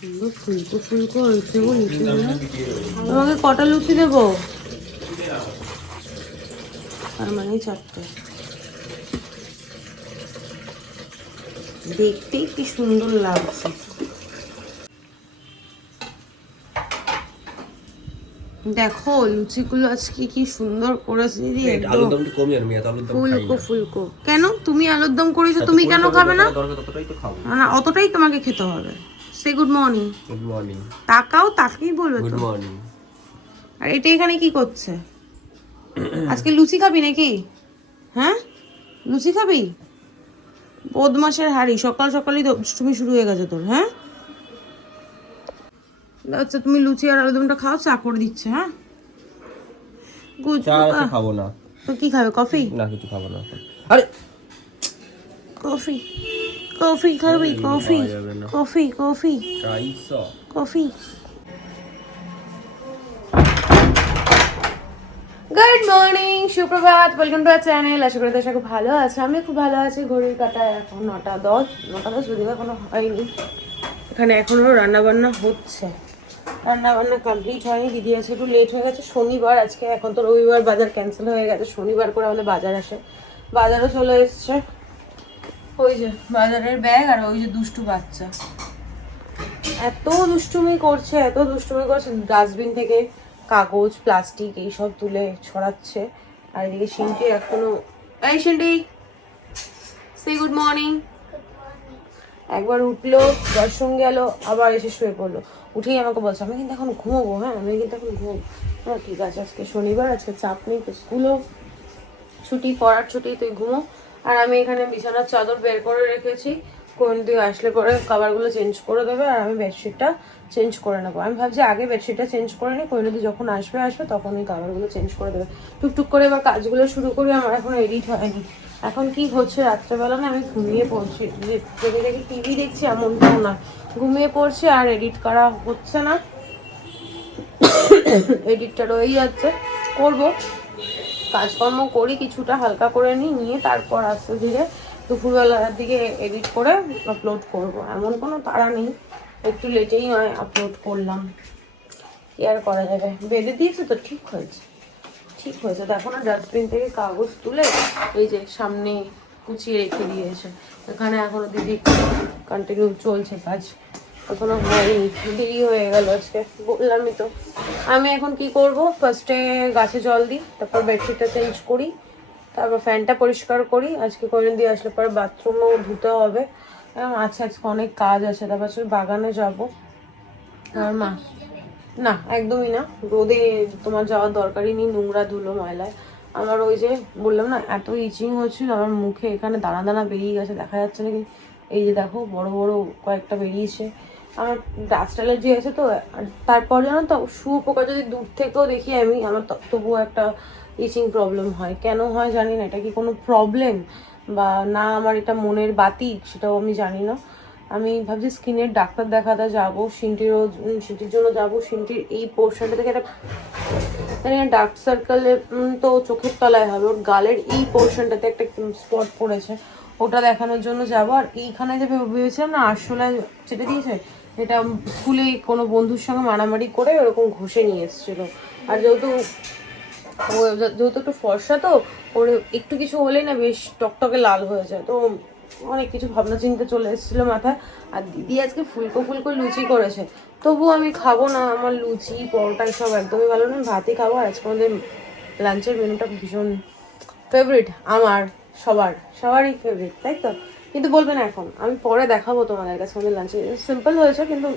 ফুলকো ফুলকো হয়েছে গো লুচিগুলো। তোমাকে কটা লুচি দেবো? তার মানে 4টে। দেখতেই কি সুন্দর লাগছে। দেখো লুচিগুলো আজকে কি সুন্দর করেছে দিদি, একদম ফুলকো ফুলকো। কেন তুমি আলুর দম করেছো, তুমি কেন খাবে না? না অতটাই তোমাকে খেতে হবে। সে গুড মর্নিং। Good morning. তাকাও, তাকেই বলবে তো। Good morning. আর এটা এখানে কি করছে? আজকে লুচি খাবি নাকি? হ্যাঁ লুচি খাবি? বদমাসের হাড়ি, সকাল সকালই তুমি শুরু হয়ে গেছে তোর। হ্যাঁ আচ্ছা তুমি লুচি আর আলুদমটা খাও, চা করে দিচ্ছে। হ্যাঁ চা খাবো না। তো কি খাবে? কফি? না কিছু খাবো না। আরে কফি কফি খাবি? Coffee coffee coffee coffee. Good morning, সুপ্রভাত, ওয়েলকাম টু আওয়ার চ্যানেল। আশা করি দর্শক খুব ভালো আছে, আমি খুব ভালো আছি। ঘড়ির কাঁটায় এখন 9:10 যদিও এখনো হয়নি। এখানে এখনো রান্না বান্না হচ্ছে, রান্না বান্না কমপ্লিট হয়নি। দিদি আছে একটু লেট হয়ে গেছে, শনিবার আজকে। এখন তো রবিবার বাজার ক্যান্সেল হয়ে গেছে, শনিবার করে আমাদের বাজার আসে। বাজারও চলে এসছে। ওই যে বাজারের ব্যাগ আর ওই যে দুষ্টু বাচ্চা এত দুষ্টুমি করছে, এত দুষ্টুমি করছে। ডাস্টবিন থেকে কাগজ প্লাস্টিক এইসব তুলে ছড়াচ্ছে। আর এদিকে সিনটি এখনো, এই সিনটি সে গুড মর্নিং। একবার উঠলো, দর্শন গেল, আবার এসে শুয়ে পড়লো। উঠেই আমাকে বলছে আমি কিন্তু এখন ঘুমোবো। হ্যাঁ আমি কিন্তু এখন ঘুমোবো। হ্যাঁ ঠিক আছে, আজকে শনিবার, আজকে চাপ নেই, তো স্কুলও ছুটি, পড়ার ছুটি, তুই ঘুমো। আর আমি এখানে বিছানার চাদর বের করে রেখেছি, কোন দিয়ে আসলে পরে কাভারগুলো চেঞ্জ করে দেবে আর আমি বেডশিটটা চেঞ্জ করে নেবো। আমি ভাবছি আগে বেডশিটটা চেঞ্জ করে নিই, কোয়েনদি যখন আসবে তখন ওই কাভারগুলো চেঞ্জ করে দেবে। টুকটুক করে এবার কাজগুলো শুরু করি। আমার এখন এডিট হয়নি। এখন কি হচ্ছে, রাত্রেবেলা না আমি ঘুমিয়ে পড়ছি, যে জেগে জেগে টিভি দেখছি এমনটাও না, ঘুমিয়ে পড়ছি আর এডিট করা হচ্ছে না। এডিটটা রয়েই যাচ্ছে, করবো। কাজকর্ম করি কিছুটা, হালকা করে নিয়ে তারপর আস্তে ধীরে দুপুরবেলার দিকে এডিট করে আপলোড করব। এমন কোনো তাড়া নেই, একটু লেটেই নয় আপলোড করলাম, কি আর করা যাবে। বেঁধে দিয়েছে তো, ঠিক হয়েছে, ঠিক হয়েছে। দেখো না ডাস্টবিন থেকে কাগজ তুলে এই যে সামনে কুচিয়ে রেখে দিয়েছে। এখানে এখনো দিদি কন্টিনিউ চলছে কাজ, এখনো হয়নি, দেরি হয়ে গেল আজকে, বললামই তো। আমি এখন কি করব, ফার্স্টে গাছে জল দিই, তারপর বেডশিটটা চেঞ্জ করি, তারপর ফ্যানটা পরিষ্কার করি। আজকে কয়েকদিন দিয়ে আসলে পরে বাথরুমও ধুতে হবে, আজকে অনেক কাজ আছে। তারপর বাগানে যাব। আর মা না, একদমই না, রোদে তোমার যাওয়ার দরকারই নেই, নোংরা ধুলো ময়লায়। আমার ওই যে বললাম না এত ইচিং হচ্ছিল, আমার মুখে এখানে দানা দানা বেরিয়ে গেছে, দেখা যাচ্ছে নাকি, এই যে দেখো বড় বড় কয়েকটা বেরিয়েছে। আমার ডাস্ট অ্যালার্জি আছে তো। তারপর জানো তো, শুয়োপোকা যদি দূর থেকেও দেখি আমি, আমার তবুও একটা ইচিং প্রবলেম হয়। কেন হয় জানি না, এটা কি কোনো প্রবলেম বা না আমার এটা মনের বাতি, সেটাও আমি জানি না। আমি ভাবছি স্কিনের ডাক্তার দেখাতে যাবো, সিনটির জন্য যাবো। সিনটির এই পোর্শনটা থেকে একটা ডার্ক সার্কেলে, তো চোখের তলায় হবে, ওর গালের এই পোর্শনটাতে একটা স্পট পড়েছে, ওটা দেখানোর জন্য যাবো। আর এইখানে যে ভেবেছিলাম না আরশোলায় চেটে দিয়েছে, এটা স্কুলে কোনো বন্ধুর সঙ্গে মারামারি করে ওরকম ঘষে নিয়ে এসেছিলো। আর যেহেতু একটু ফর্সা, তো ওর একটু কিছু হলেই না বেশ টকটকে লাল হয়ে যায়। তো অনেক কিছু ভাবনা চিন্তা চলে এসেছিলো মাথায়। আর দিদি আজকে ফুলকো ফুলকো লুচি করেছে, তবু আমি খাবো না। আমার লুচি পরোটা সব একদমই ভালো না, ভাতই খাবো। আর আজকে আমাদের লাঞ্চের মেনুটা ভীষণ ফেভারিট, আমার সবারই ফেভারিট, তাই তো? কিন্তু বলবে না এখন, আমি পরে দেখাবো তোমাদের কাছে। আমাদের লাঞ্চে সিম্পল হয়েছে, কিন্তু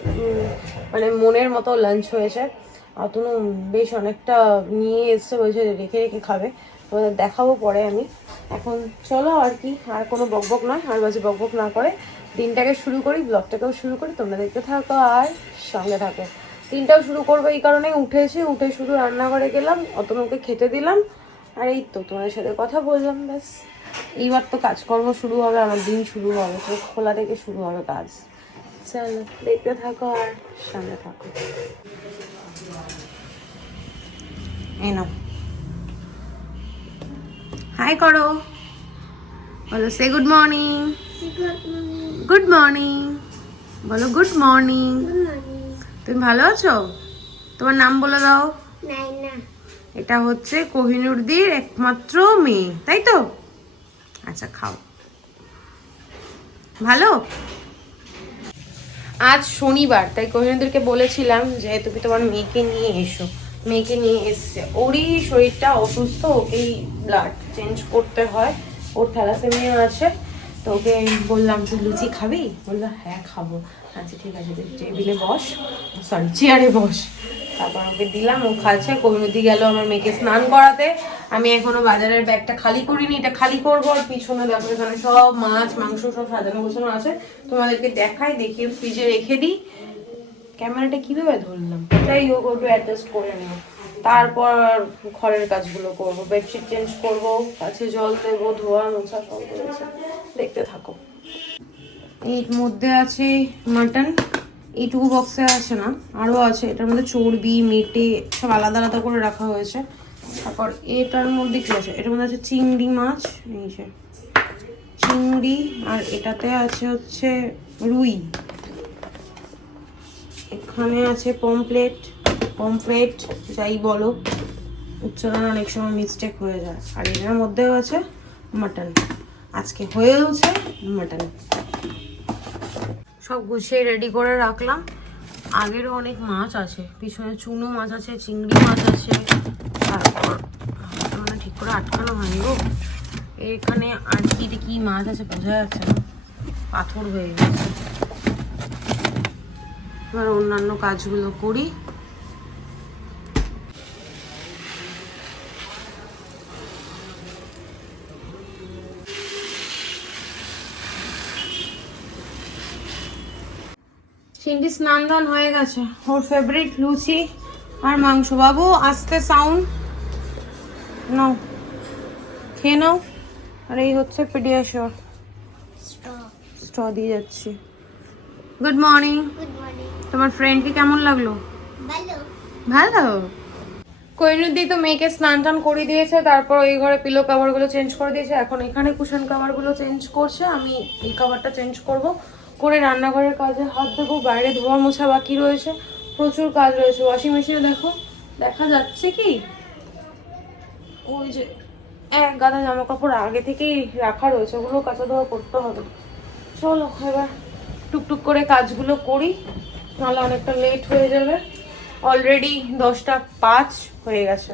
মানে মনের মতো লাঞ্চ হয়েছে। অতনু বেশ অনেকটা নিয়ে এসছে, বলছে রেখে রেখে খাবে, তোমাদের দেখাবো পরে। আমি এখন চলো আর কি, আর কোনো বকবক নয়, আর বাজে বকবক না করে দিনটাকে শুরু করি, ব্লগটাকেও শুরু করি। তোমরা দেখতে থাকো আর সঙ্গে থাকো। দিনটাও শুরু করবো এই কারণে, উঠে শুধু রান্নাঘরে গেলাম, অতনুকে খেতে দিলাম, আর এই তো তোমাদের সাথে কথা বললাম, ব্যাস। এইবার তো কাজকর্ম শুরু হবে, আমার দিন শুরু হবে, চোখ খোলা থেকে শুরু হবে কাজ। চলো দেখতে থাকো আর সঙ্গে থাকো। এই নাও, হাই করো, বলো সে গুড মর্নিং। Good morning. বলো গুড মর্নিং। তুমি ভালো আছো? তোমার নাম বলে দাও। এটা হচ্ছে কোহিনুরদির একমাত্র মেয়ে, তাই তো? আচ্ছা খাও। ভালো। আজ শনিবার, তাই কোহিনুরদিরকে বলেছিলাম যে তুমি তোমার মেয়েকে নিয়ে এসো। মেয়েকে নিয়ে এসছে। ওরই শরীরটা অসুস্থ, ওকেই ব্লাড চেঞ্জ করতে হয়। ওর থ্যালাসেমিয়া আছে, তো ওকে বললাম তুই লুচি খাবি? বললো হ্যাঁ খাবো। আচ্ছা ঠিক আছে, তুই টেবিলে বস, সরি চেয়ারে বস। তারপর ওকে দিলাম, ও খাচ্ছে। কোহিনুরদি গেল আমার মেয়েকে স্নান করাতে। আমি এখনো বাজারের ব্যাগটা খালি করিনি, এটা খালি করবো। আর পিছনে দেখো এখানে সব মাছ মাংস সব সাজানো গোছানো আছে, তোমাদেরকে দেখাই, দেখিয়ে ফ্রিজে রেখে দিই। ক্যামেরাটা কিভাবে ধরলাম, তাই ও একটু অ্যাডজাস্ট করে নিও। তারপর ঘরের কাজগুলো করবো, বেডশিট চেঞ্জ করবো, কাছে জল দেবো, ধোয়া মোছা সব রয়েছে, দেখতে থাকো। এর মধ্যে আছে মাটন, এইটুকু বক্সে আছে না, আরও আছে। এটার মধ্যে চর্বি মেটে সব আলাদা আলাদা করে রাখা হয়েছে। তারপর এটার মধ্যে কি আছে, এটার মধ্যে আছে চিংড়ি মাছ, এই যে চিংড়ি, আর এটাতে আছে হচ্ছে রুই। এখানে আছে পমফ্রেট, যাই বলো, উচ্চারণ অনেক সময় মিস্টেক হয়ে যায়। আর এটার মধ্যেও আছে মাটন, আজকে হয়েওছে মাটন। সব গুছিয়ে রেডি করে রাখলাম। আগেরও অনেক মাছ আছে, পিছনে চুনো মাছ আছে, চিংড়ি মাছ আছে। তারপর মানে ঠিক করে আটকানো হয়নি গো। এখানে আর কি মাছ আছে বোঝা যাচ্ছে না, পাথর হয়ে গেছে। এবার অন্যান্য কাজগুলো করি। চিংড়ি স্নান দান হয়ে গেছে, ওর ফেভারিট লুচি আর মাংস। বাবু আস্তে সাউন্ড নাও, খেয়ে নাও। আর এই হচ্ছে পিডিয়াশিওর, স্ট্র দিয়ে যাচ্ছি। Good morning. তোমার ফ্রেন্ডকে কেমন লাগলো? ভালো। কোহিনুরদি তো মেয়েকে স্নান টান করে দিয়েছে, তারপর এই ঘরে পিলো কভার গুলো চেঞ্জ করে দিয়েছে। এখন এখানে কুশন কভার গুলো চেঞ্জ করছে, আমি এই কভারটা চেঞ্জ করব, করে রান্নাঘরের কাজে হাত দেবো। বাইরে ধোয়া মোছা বাকি রয়েছে, প্রচুর কাজ রয়েছে। ওয়াশিং মেশিনে দেখো, দেখা যাচ্ছে কি ওই যে এক গাদা জামা কাপড় আগে থেকেই রাখা রয়েছে, ওগুলো কাঁচা ধোয়া করতে হবে। চলো এবার টুকটুক করে কাজগুলো করি, নাহলে অনেকটা লেট হয়ে যাবে। অলরেডি 10:05 হয়ে গেছে।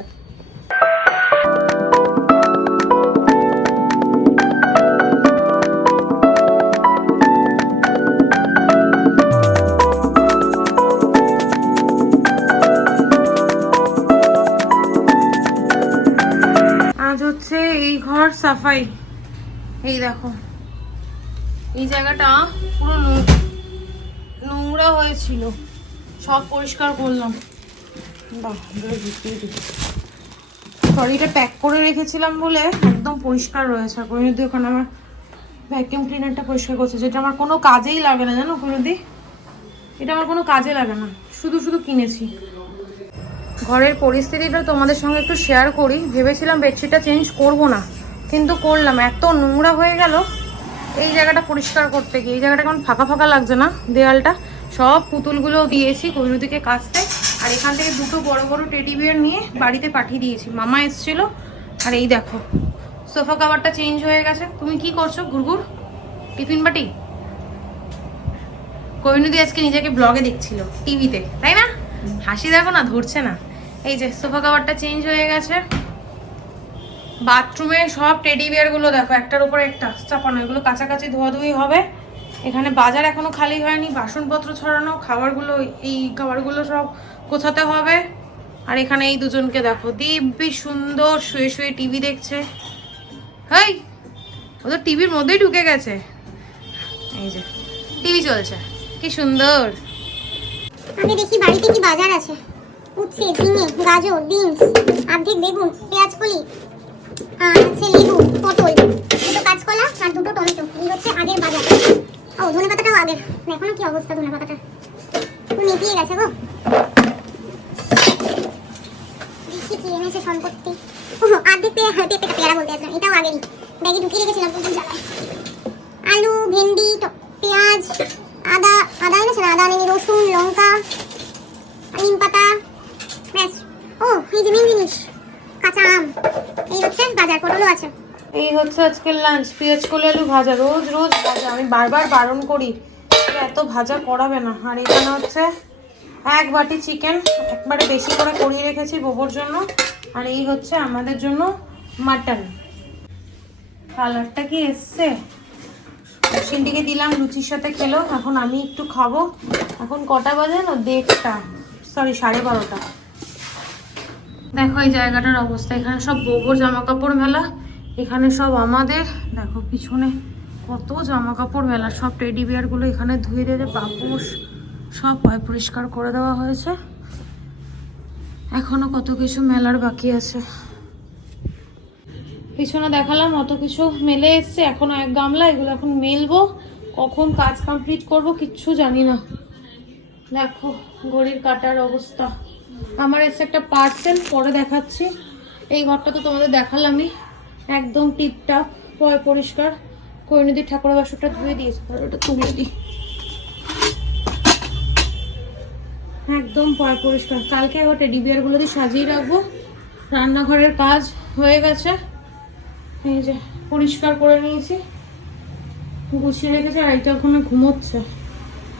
আজ হচ্ছে এই ঘর সাফাই। এই দেখো, এই জায়গাটা পুরো নোংরা হয়েছিল, সব পরিষ্কার করলাম। সরিটা প্যাক করে রেখেছিলাম বলে একদম পরিষ্কার রয়েছে। আর কোহিনুরদি ওখানে আমার ভ্যাকিউম ক্লিনারটা পরিষ্কার করছে, যেটা আমার কোনো কাজেই লাগে না, জানো কোহিনুরদি? এটা আমার কোনো কাজে লাগে না, শুধু শুধু কিনেছি। ঘরের পরিস্থিতিটা তোমাদের সঙ্গে একটু শেয়ার করি। ভেবেছিলাম বেডশিটটা চেঞ্জ করব না, কিন্তু করলাম। এত নোংরা হয়ে গেল এই জায়গাটা পরিষ্কার করতে গিয়ে। এই জায়গাটা কেমন ফাঁকা ফাঁকা লাগছে না, দেয়ালটা। সব পুতুলগুলো দিয়েছি কোহিনুরদিকে কাচতে। আর এখান থেকে দুটো বড় বড় টেডি বিয়ার নিয়ে বাড়িতে পাঠিয়ে দিয়েছি, মামা এসেছিল। আর এই দেখো সোফা কভারটা চেঞ্জ হয়ে গেছে। তুমি কি করছো ঘুরঘুর? টিফিন বাটি? কোহিনুরদি আজকে নিজেকে ব্লগে দেখছিল টিভিতে, তাই না? হাসি দেখো না, ধরছে না। এই যে সোফা কভারটা চেঞ্জ হয়ে গেছে। বাথরুমে সব টেডি বিয়ার গুলো দেখো একটার উপর একটা চাপানো, এগুলো কাছাকাছি ধোয়াধুয়ি হবে। এখানে বাজার এখনো খালি হয়নি, বাসনপত্র ছড়ানো, খাবারগুলো, এই খাবারগুলো সব গোছাতে হবে। আর এখানে এই দুজনকে দেখো দিব্যি সুন্দর শুয়ে শুয়ে টিভি দেখছে। হেই, ও তো টিভির মধ্যেই ঢুকে গেছে। এই যে টিভি চলছে, কি সুন্দর। আমি দেখি বাড়িতে কি বাজার আছে। উচ্ছে, ঝিঙে, গাজর, বিনস, অর্ধেক বেগুন, পেঁয়াজ কলি, আর আছে লেবু, পটল, দুটো কাঁচকলা আর দুটো টমেটো। এই হচ্ছে আগের বাজার। ও ধনেপাতাটাও আগের। এখনো কি অবস্থা ধনেপাতাটা, তো নেতিয়ে গেছে গো। দেখি কি এনেছে সম্পত্তি। অর্ধেক পেয়ারা বলতে আসলাম, এটাও আগেরই, ব্যাগে ঢুকিয়ে রেখেছিলাম প্রচুর জায়গায়। আলু, ভেন্ডি, পেঁয়াজ, আদা, আদা এনেছে না, আদা আনেনি, রসুন, লঙ্কা, নিম পাতা, ব্যাস। ও এই যে মেন জিনিস, কাঁচা আম। এই হচ্ছে বাজার, পটলও আছে। এই হচ্ছে আজকের লাঞ্চ, পেঁয়াজ কলি আলু ভাজা। রোজ রোজ ভাজা, আমি বারবার বারণ করি এত ভাজা করাবে না। আর এখানে হচ্ছে 1 বাটি চিকেন, একবারে বেশি করে করিয়ে রেখেছি বোবোর জন্য। আর এই হচ্ছে আমাদের জন্য মাটন। কালারটা কি এসছে, সিন্ডিকে দিলাম, লুচির সাথে খেলো। এখন আমি একটু খাবো। এখন কটা বাজে না, 1:30, সরি 12:30। দেখো এই জায়গাটার অবস্থা, এখানে সব বোবোর জামা কাপড় মেলা, এখানে সব আমাদের। দেখো পিছনে কত জামা কাপড় মেলা, সব টেডি বিয়ারগুলো এখানে ধুয়ে দিয়ে, পাপোশ সব পরিষ্কার করে দেওয়া হয়েছে। এখনো কত কিছু মেলার বাকি আছে। পিছনে দেখালাম অত কিছু মেলে এসছে, এখনো 1 গামলা, এগুলো এখন মেলবো। কখন কাজ কমপ্লিট করব কিচ্ছু জানি না। দেখো ঘড়ির কাটার অবস্থা। আমার এসে একটা পার্সেল, পরে দেখাচ্ছি। এই ঘরটা তো তোমাদের দেখালামই, একদম টিপটাপ পরিষ্কার। কৈনদীর ঠাকুরের বাসনটা ধুয়ে দিয়েছে, ওটা তুলে দিই। একদম পরিষ্কার। কালকে আবার টেডি বিয়ার গুলো দিয়ে সাজিয়ে রাখবো। রান্নাঘরের কাজ হয়ে গেছে, এই যে পরিষ্কার করে নিয়েছি, গুছিয়ে রেখেছে। আর এটা ওখানে ঘুমোচ্ছে,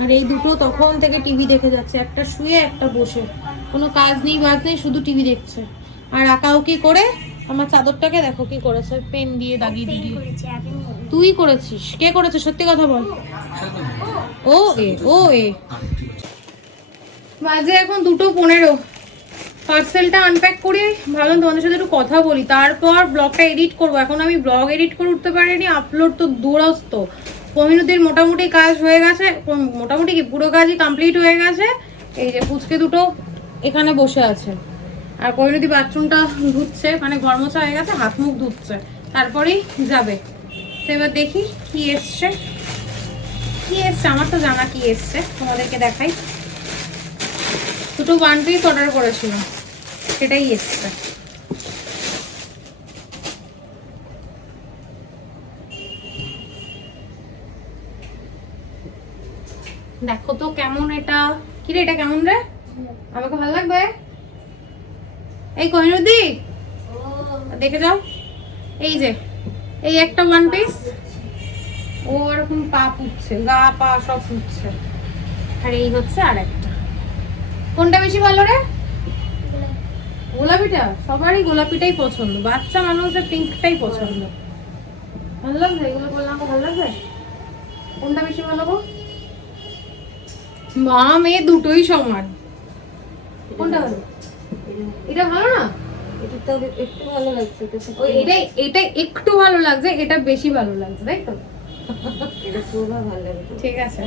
আর এই দুটো তখন থেকে টিভি দেখে যাচ্ছে, একটা শুয়ে একটা বসে, কোনো কাজ নেই বাজ নেই, শুধু টিভি দেখছে। আর আঁকাউকি করে আমার চাদরটাকে দেখো কি করেছে, পেন দিয়ে দাগিয়ে দিয়ে। তুই করেছিস? কে করেছে সত্যি কথা বল। ও এ বাজে এখন 2:15। পার্সেলটা আনপ্যাক করে ভাবলাম তোমাদের সাথে একটু কথা বলি, তারপর ব্লগটা এডিট করবো। এখন আমি ব্লগ এডিট করে উঠতে পারিনি, আপলোড তো দূরস্থ। কৈনদীর মোটামুটি কাজ হয়ে গেছে, মোটামুটি কি পুরো কাজই কমপ্লিট হয়ে গেছে। এই যে পুচকে দুটো এখানে বসে আছে, আর কৈনদী বাথরুমটা ধুচ্ছে, মানে ঘর মোছা হয়ে গেছে, হাত মুখ ধুচ্ছে, তারপরেই যাবে। তো এবার দেখি কি এসছে। আমার তো জানা কি এসছে, তোমাদেরকে দেখাই। দুটো 1 পিস অর্ডার করেছিলাম, সেটাই এসছে। দেখো তো কেমন এটা। কি রে, এটা কেমন রে? আমাকে ভালো লাগবে? এই কৈনদী দেখে যাও, এই যে এই একটা 1 পিস, ও এরকম পা পুচ্ছে, গা পা সব পুচ্ছে। আর এই হচ্ছে আর একটা। কোনটা বেশি ভালো রে? গোলাপিটা? সবারই গোলাপিটাই পছন্দ, বাচ্চা মানুষের পিঙ্কটাই পছন্দ। ভালো লাগবে এগুলো বললাম, ভালো লাগবে? কোনটা বেশি ভালো গো? মা মেয়ে দুটোই সমান। কোনটা ভালো? এটা ভালো না? এটা তো একটু ভালো লাগছে। এটা একটু ভালো লাগছে, এটা বেশি ভালো লাগছে, তাই তো? এটা পুরো ভালো লাগছে। ঠিক আছে,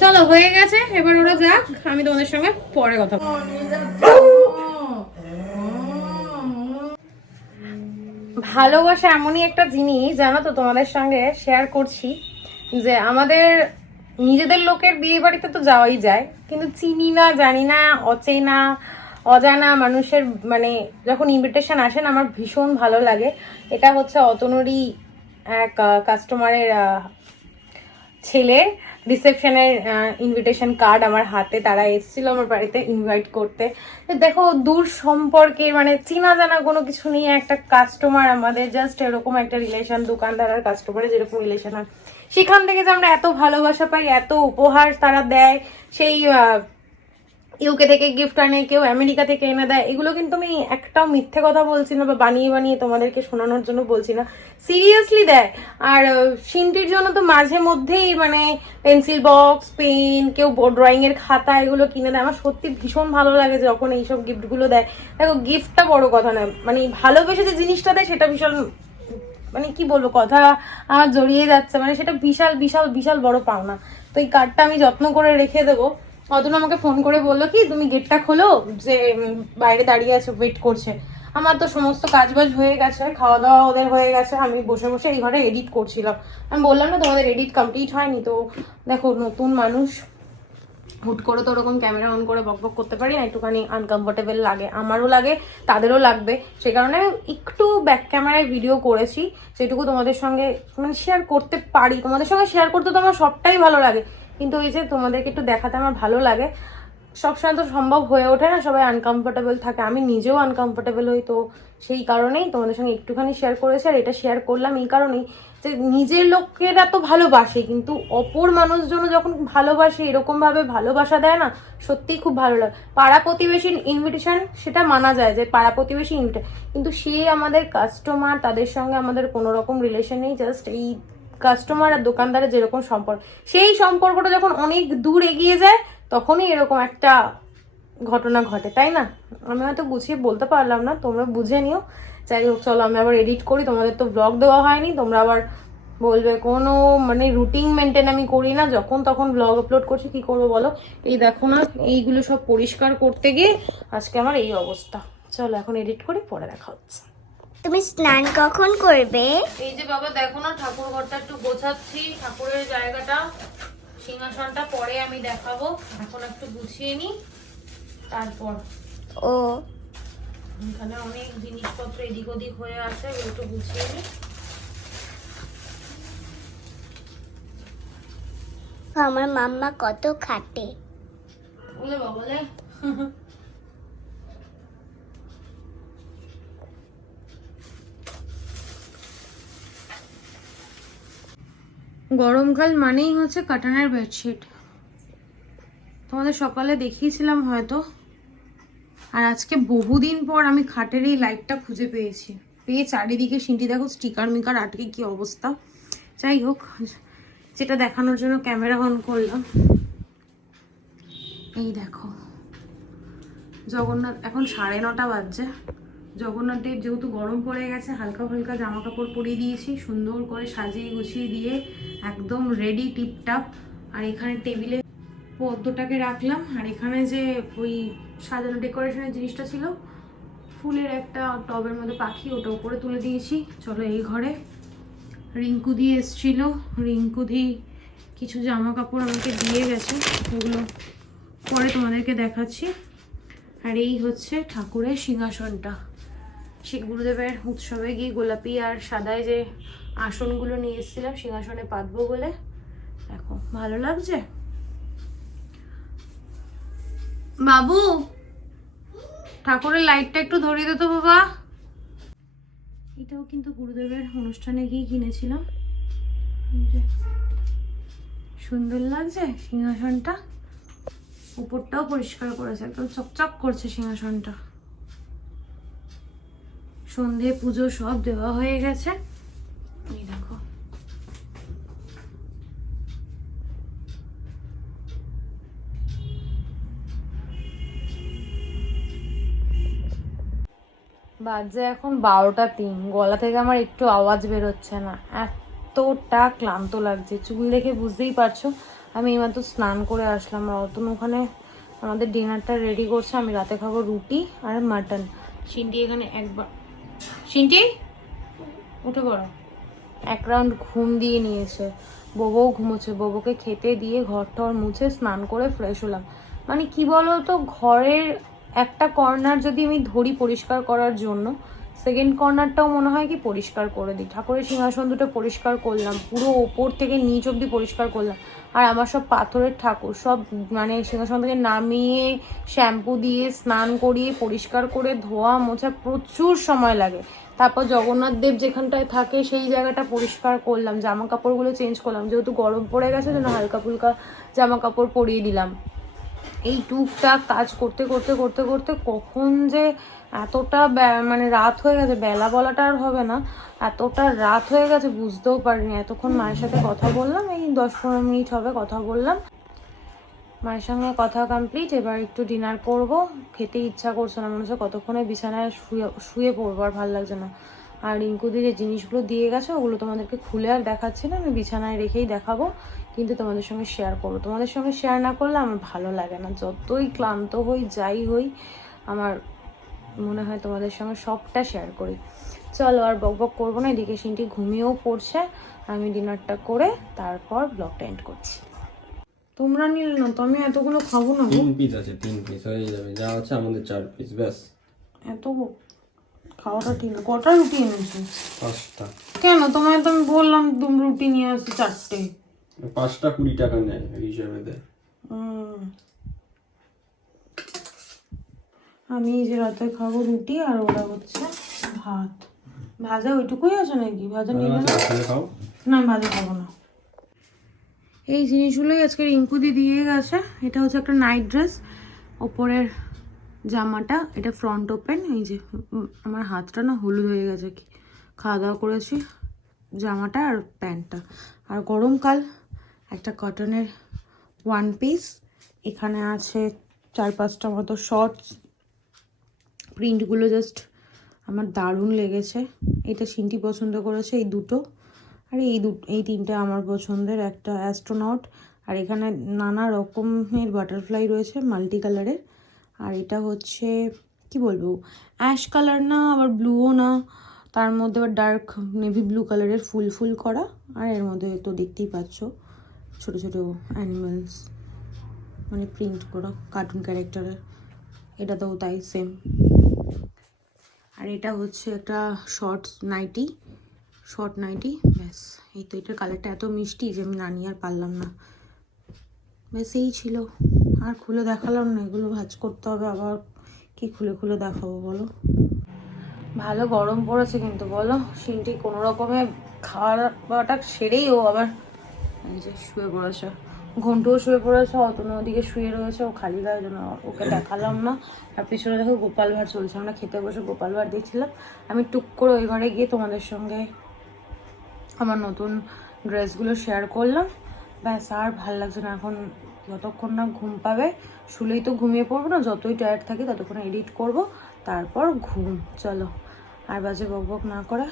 চলো হয়ে গেছে, এবার ওরা যাক, আমি তোমাদের সঙ্গে পরে কথা বলবো। ভালোবাসা এমনই একটা জিনিস, জানো তো, তোমাদের সঙ্গে শেয়ার করছি যে আমাদের নিজেদের লোকের বিয়ে বাড়িতে তো যাওয়াই যায়, কিন্তু চিনি না, জানি না, অজানা মানুষের মানে যখন ইনভিটেশন আসে না, আমার ভীষণ ভালো লাগে। এটা হচ্ছে অতনুরই এক কাস্টমারের ছেলের রিসেপশনের ইনভিটেশন কার্ড আমার হাতে। তারা এসেছিল আমার বাড়িতে ইনভাইট করতে। দেখো দূর সম্পর্কে মানে চেনা জানা কোনো কিছু নেই, একটা কাস্টমার আমাদের, জাস্ট এরকম একটা রিলেশন, দোকানদার আর কাস্টমারের যেরকম রিলেশন হয়, সেখান থেকে যে আমরা এত ভালোবাসা পাই, এত উপহার তারা দেয়। সেই ইউকে থেকে গিফট আনে, কেউ আমেরিকা থেকে এনে দেয়। এগুলো কিন্তু আমি একটাও মিথ্যে কথা বলছি না বা বানিয়ে বানিয়ে তোমাদেরকে শোনানোর জন্য বলছি না, সিরিয়াসলি দেয়। আর সিনটির জন্য তো মাঝে মধ্যেই মানে পেন্সিল বক্স, পেন, কেউ ড্রয়িং এর খাতা এগুলো কিনে দেয়। আমার সত্যি ভীষণ ভালো লাগে যখন এইসব গিফটগুলো দেয়। দেখো গিফটটা বড় কথা না, মানে ভালোবেসে যে জিনিসটা দেয় সেটা ভীষণ, মানে কি বলবো, কথা আমার জড়িয়ে যাচ্ছে, মানে সেটা বিশাল বিশাল বিশাল বড় পাওনা। তো এই কার্ডটা আমি যত্ন করে রেখে দেবো। অতনু আমাকে ফোন করে বললো কি, তুমি গেটটা খোলো, যে বাইরে দাঁড়িয়ে আছে, ওয়েট করছে। আমার তো সমস্ত কাজবাজ হয়ে গেছে, খাওয়া দাওয়া ওদের হয়ে গেছে, আমি বসে বসে এই ঘরে এডিট করছিলাম। আমি বললাম না তোমাদের এডিট কমপ্লিট হয়নি। তো দেখো নতুন মানুষ, হুট করে তো ওরকম ক্যামেরা অন করে বক বক করতে পারি না, একটুখানি আনকমফোর্টেবল লাগে, আমারও লাগে, তাদেরও লাগবে। সেই কারণে একটু ব্যাক ক্যামেরায় ভিডিও করেছি, সেটুকু তোমাদের সঙ্গে মানে শেয়ার করতে পারি। তোমাদের সঙ্গে শেয়ার করতে তো আমার সবটাই ভালো লাগে, কিন্তু ওই যে তোমাদেরকে একটু দেখাতে আমার ভালো লাগে। সবসময় তো সম্ভব হয়ে ওঠে না, সবাই আনকমফোর্টেবল থাকে, আমি নিজেও আনকমফোর্টেবল হই, তো সেই কারণেই তোমাদের সঙ্গে একটুখানি শেয়ার করেছি। আর এটা শেয়ার করলাম এই কারণেই যে নিজের লোকেরা তো ভালোবাসে, কিন্তু অপর মানুষজন যখন ভালোবাসে এরকমভাবে ভালোবাসা দেয় না, সত্যিই খুব ভালো লাগে। পাড়া প্রতিবেশীর ইনভিটেশন সেটা মানা যায় যে পাড়া প্রতিবেশী ইনভিটেশন, কিন্তু সে আমাদের কাস্টমার, তাদের সঙ্গে আমাদের কোনো রকম রিলেশন নেই, জাস্ট এই কাস্টমার আর দোকানদারের যেরকম সম্পর্ক, সেই সম্পর্কটা যখন অনেক দূর এগিয়ে যায় তখনই এরকম একটা ঘটনা ঘটে, তাই না? আমি হয়তো গুছিয়ে বলতে পারলাম না, তোমরা বুঝে নিও। যাই হোক, চলো আমি আবার এডিট করি, তোমাদের তো ব্লগ দেওয়া হয়নি, তোমরা আবার বলবে কোনো মানে রুটিন মেনটেন আমি করি না, যখন তখন ব্লগ আপলোড করছি, কি করবো বলো? এই দেখো না, এইগুলো সব পরিষ্কার করতে গিয়ে আজকে আমার এই অবস্থা। চলো এখন এডিট করি, পরে দেখা হচ্ছে। তুমি স্নান কখন করবে? এই যে বাবা দেখো না, ঠাকুর ঘরটা একটু গোছাচ্ছি, ঠাকুরের জায়গাটা, সিংহাসনটা পরে আমি দেখাবো, এখন একটু গুছিয়ে নি তারপর। ও এখানে অনেক জিনিসপত্র এদিক ওদিক হয়ে আছে, ওগুলো একটু গুছিয়ে নি। আমার মাম্মা কত খাটে। বলে বাবা রে। গরমকাল মানেই হচ্ছে কাটানের বেডশিট, তোমাদের সকালে দেখিয়েছিলাম হয়তো। আর আজকে বহুদিন পর আমি খাটের এই লাইটটা খুঁজে পেয়েছি, পেয়ে চারিদিকে সিঁটি দেখো স্টিকার মিকার আটকে কি অবস্থা। যাই হোক, যেটা দেখানোর জন্য ক্যামেরা অন করলাম, এই দেখো জগন্নাথ, এখন 9:30 বাজছে। জগন্নাথ দেব যেহেতু গরম পড়ে গেছে, হালকা হালকা জামা কাপড় পরিয়ে দিয়েছি, সুন্দর করে সাজিয়ে গুছিয়ে দিয়ে একদম রেডি টিপটাপ। আর এখানে টেবিলে পদ্মটাকে রাখলাম, আর এখানে যে ওই সাজানো ডেকোরেশনের জিনিসটা ছিল, ফুলের একটা টবের মধ্যে পাখি, ওটা উপরে তুলে দিয়েছি। চলো এই ঘরে রিঙ্কুদি এসছিল, রিঙ্কুদি কিছু জামা কাপড় আমাকে দিয়ে গেছে, ওগুলো পরে তোমাদেরকে দেখাচ্ছি। আর এই হচ্ছে ঠাকুরের সিংহাসনটা, শিব গুরুদেবের উৎসবে গিয়ে গোলাপি আর সাদায় যে আসনগুলো নিয়ে এসেছিলাম সিংহাসনে পাতবো বলে। দেখো ভালো লাগছে। বাবু ঠাকুরের লাইটটা একটু ধরিয়ে দে তো বাবা। এটাও কিন্তু গুরুদেবের অনুষ্ঠানে গিয়ে কিনেছিলাম। সুন্দর লাগছে সিংহাসনটা, উপরটাও পরিষ্কার করেছে, একদম চকচক করছে সিংহাসনটা। সন্ধে পুজো সব দেওয়া হয়ে গেছে, এই দেখো। বাজে এখন 12:03, গলা থেকে আমার একটু আওয়াজ বেরোচ্ছে না, এতটা ক্লান্ত লাগছে। চুল দেখে বুঝতেই পারছো, আমি এইমাত্র স্নান করে আসলাম। রতন ওখানে আমাদের ডিনারটা রেডি করছে, আমি রাতে খাবো রুটি আর মাটন। সিন্টি এখানে একবার, সিন্টি উঠে পড়ো, 1 রাউন্ড ঘুম দিয়ে নিয়েছে। বোবও ঘুমোচ্ছে, বোবোকে খেতে দিয়ে ঘর টর মুছে স্নান করে ফ্রেশ হলাম। মানে কি বলো তো, ঘরের একটা কর্নার যদি আমি ধরি পরিষ্কার করার জন্য, সেকেন্ড কর্নারটাও মনে হয় কি পরিষ্কার করে দিই। ঠাকুরের সিংহাসন দুটো পরিষ্কার করলাম, পুরো ওপর থেকে নিচ অব্দি পরিষ্কার করলাম। আর আমার সব পাথরের ঠাকুর সব মানে সিংহাসন থেকে নামিয়ে শ্যাম্পু দিয়ে স্নান করিয়ে পরিষ্কার করে ধোয়া মোছা প্রচুর সময় লাগে। তারপর জগন্নাথ দেব যেখানটায় থাকে সেই জায়গাটা পরিষ্কার করলাম, জামা কাপড়গুলো চেঞ্জ করলাম, যেহেতু গরম পড়ে গেছে জন্য হালকা ফুলকা জামা কাপড় পরিয়ে দিলাম। এই টুকটাক কাজ করতে করতে করতে করতে কখন যে এতটা মানে রাত হয়ে গেছে, বেলা বলাটা আর হবে না, এতটা রাত হয়ে গেছে বুঝতেও পারিনি। এতক্ষণ মায়ের সাথে কথা বললাম, এই 10-15 মিনিট হবে কথা বললাম, মায়ের সঙ্গে কথা কমপ্লিট। এবার একটু ডিনার করব, খেতে ইচ্ছা করছে না, মনে হচ্ছে কতক্ষণে বিছানায় শুয়ে পড়বো, আর ভালো লাগছে না। আর রিঙ্কুদি যে জিনিসগুলো দিয়ে গেছে ওগুলো তোমাদেরকে খুলে আর দেখাচ্ছি না, আমি বিছানায় রেখেই দেখাবো, কিন্তু তোমাদের সঙ্গে শেয়ার করবো। তোমাদের সঙ্গে শেয়ার না করলে আমার ভালো লাগে না, যতই ক্লান্ত হই যাই হই, আমার মনে হয় তোমাদের সঙ্গে সবটা শেয়ার করি। চলো আর বক বক করবো না, এদিকে সিনটি ঘুমিয়েও পড়ছে, আমি ডিনারটা করে তারপর ব্লগটা এন্ড করছি। তোমরা নিলে না তো, আমি এতগুলো খাবো না গো। 3 পিস আছে, 3 পিস হয়ে যাবে, যা আছে আমাদের 4 পিস ব্যাস। এত খাওয়াটা ঠিক না। কটা রুটি এনেছি? 5টা। কেন, তোমায় তো আমি বললাম তুমি রুটি নিয়ে আসতে 4টে। 5টা 20 টাকা নেয় এই হিসাবে দেয়। আমি এই যে রাতে খাবো রুটি আর ওরা হচ্ছে ভাত। ভাজা ওইটুকুই আছে নাকি? ভাজা নিবে না? তাহলে খাও। না আমি ভাজা খাবো না। এই জিনিসগুলোই আজকে রিঙ্কুদি দিয়ে গেছে। এটা হচ্ছে একটা নাইট ড্রেস, ওপরের জামাটা, এটা ফ্রন্ট ওপেন। এই যে আমার হাতটা না হলুদ হয়ে গেছে, কি খাওয়া দাওয়া করেছি। জামাটা আর প্যান্টটা। আর গরমকাল একটা কটনের 1 পিস। এখানে আছে 4-5টা মতো শর্টস। প্রিন্টগুলো জাস্ট আমার দারুণ লেগেছে। এটা সিনটি পছন্দ করেছে, এই দুটো। আর এই 3টে আমার পছন্দের, একটা অ্যাস্ট্রোনট। আর এখানে নানা রকমের বাটারফ্লাই রয়েছে মাল্টি কালারের। আর এটা হচ্ছে কি বলবো, অ্যাশ কালার না আবার ব্লুও না, তার মধ্যে আবার ডার্ক নেভি ব্লু কালারের ফুল ফুল করা। আর এর মধ্যে তো দেখতেই পাচ্ছ ছোট ছোট অ্যানিমালস, মানে প্রিন্ট করা কার্টুন ক্যারেক্টারের। এটা তো তাই সেম। আর এটা হচ্ছে একটা শর্ট নাইটি, ব্যাস। এই তো, এটার কালারটা এত মিষ্টি যে আমি না নিয়ে আর পারলাম না। ব্যাস এই ছিল, আর খুলে দেখালাম না। এগুলো ভাঁজ করতে হবে আবার, কি খুলে খুলে দেখাবো বলো। ভালো গরম পড়েছে কিন্তু বলো। সিনটি কোনো রকমে খাওয়াটা সেরেই ও আবার এই যে শুয়ে পড়েছে। ঘন্টুও শুয়ে পড়েছে, অতনু ওদিকে শুয়ে রয়েছে, ও খালি গায়ের জন্য ওকে দেখালাম না। আর পিছনে দেখো গোপাল ভাঁড় চলছে, আমরা খেতে বসে গোপাল ভাঁড় দেখছিলাম। আমি টুক করে ওই ঘরে গিয়ে তোমাদের সঙ্গে আমার নতুন ড্রেসগুলো শেয়ার করলাম। ব্যাস, আর ভাল লাগছে না এখন। যতক্ষণ না ঘুম পাবে, শুলেই তো ঘুমিয়ে পড়বো না, যতই টায়ার্ড থাকি ততক্ষণ এডিট করব, তারপর ঘুম। চলো আর বাজে বকবক না করে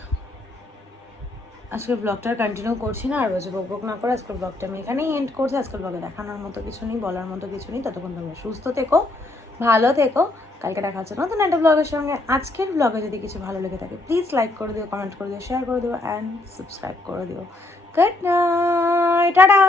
আজকের ব্লগটা কন্টিনিউ করছি না। আর বাজে বকবক না করে আজকের ব্লগটা আমি এখানেই এন্ড করছি। আজকের ব্লগে দেখানোর মতো কিছু নেই, বলার মতো কিছু নেই। ততক্ষণ তোমরা সুস্থ থেকো, ভালো থেকো। কালকে দেখা হচ্ছে নতুন একটা ব্লগের সঙ্গে। আজকের ব্লগে যদি কিছু ভালো লেগে থাকে প্লিজ লাইক করে দিও, কমেন্ট করে দিও, শেয়ার করে দিও অ্যান্ড সাবস্ক্রাইব করে দিও। Good night, tata.